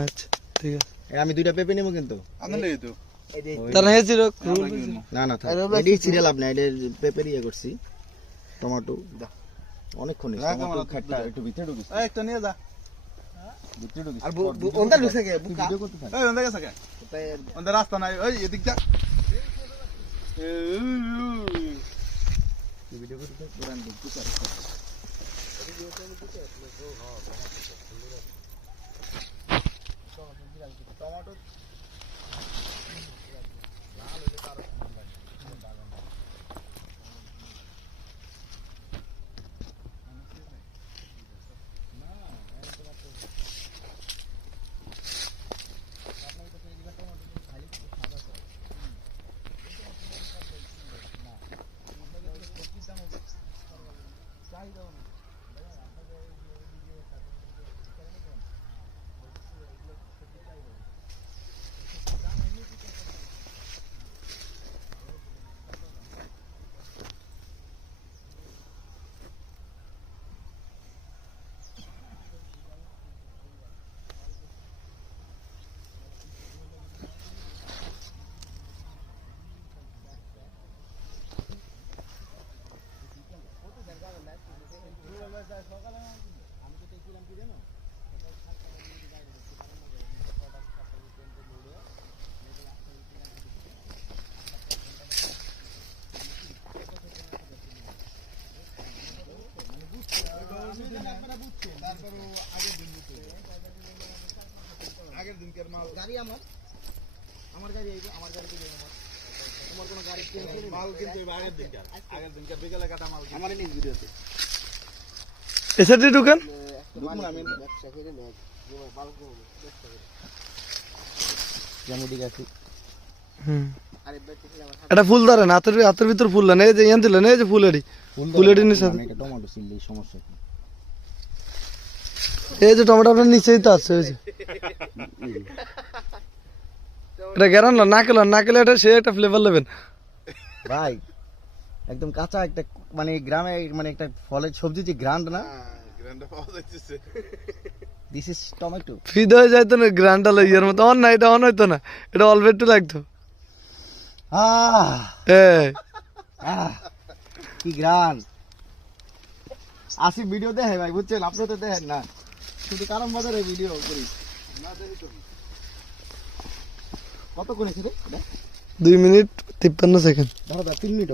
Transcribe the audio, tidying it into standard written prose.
আচ্ছা ঠিক আছে আমি দুইটা পেঁপে নেবো কিন্তু না না এটাই সিরিয়াল আপনি এটা পেঁপের ইয়ে করছি টমেটো অনেকক্ষণ একটু ভিতরে ঢুকিস একটা নিয়ে যা ভিতরে ঢুকিস আর ওন্দা ঢুকছে কে বুকা ভিডিও করতে থাক এই ওন্দা গেছে কে ওন্দা রাস্তা নাই ওই এদিক যা ভিডিও করতে থাক পুরান ঢুকতে পারে টমেটো আগের দিনকার মাল গাড়ি আমার গাড়ি আইবো আমার গাড়ি দিবে তোমার কোন গাড়ি মাল কিন্তু আগের দিনকার বিকেলে কাটা মাল আমার নিজ ভিডিওতে এসআরটি দোকান আমি ব্যবসা করে নেব বালকো ব্যবসা করে যেমন ঠিক আছে আরে বেটি আমার এটা ফুল ধরে না হাতের ভিতর ফুল না এই যে ইয়ান দিলেন এই যে ফুলেরই ফুলেরই নিচে এটা টমেটো ছিল এই সমস্যা কি এই যে টমেটো আপনার নিচেই তো আছে ওই যে এটা গ্যারান না কেলে এটা সে একটা ফ্লেভার নেবেন ভাই একদম কাঁচা একটা মানে গ্রামে মানে একটা ফলের সবজি যে গ্রান্ড না গ্র্যান্ড পাওয়া যাচ্ছে দিস ইজ টমেটো ফিদ হয়ে যাইতো না গ্রান্ডাল ইয়ের মতো অন না এটা অন হইতো না এটা অল্প একটু লাগতো কি গ্রান আসি ভিডিও দেখে ভাই বুঝছেন আপনি তো দেখেন না শুধু কারণ বাজারে ভিডিও করি কত করেছে রে 2 মিনিট 53 সেকেন্ড দাদা 3 মিনিট